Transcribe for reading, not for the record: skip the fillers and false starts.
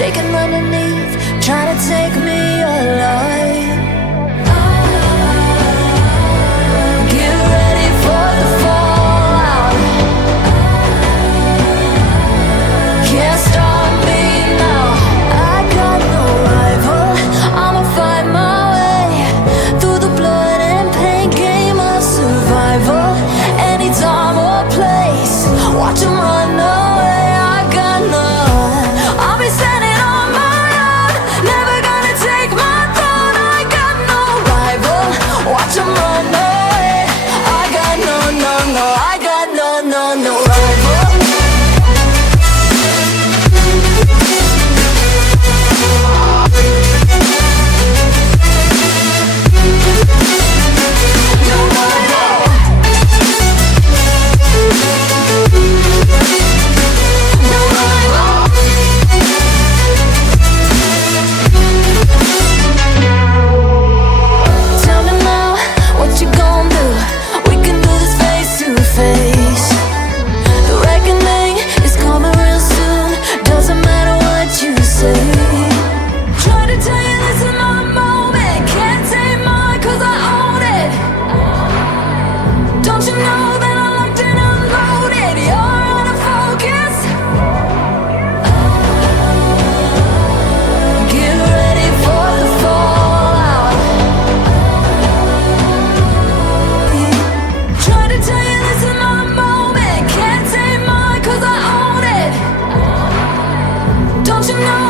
shaking underneath, trying to take me alive. Get ready for the fallout. Can't stop me now. I got no rival. I'ma find my way through the blood and pain game of survival. Any time or place, watch 'em run away. I got none. I'll be standing on my own, never gonna take my throne. I got no rival. Watch 'em run away. I got no, no, no. I got no, no, no rival. Tell me now, what you gon' do? We can do this face to face. The reckoning is coming real soon. Doesn't matter what you say. Try to tell you this is my moment. Can't take mine 'cause I own it. Don't you know that I'm locked and unloaded? You're out of focus. Get ready for the fallout. Try to tell you this is my moment. Can't take mine 'cause I own it. Don't you know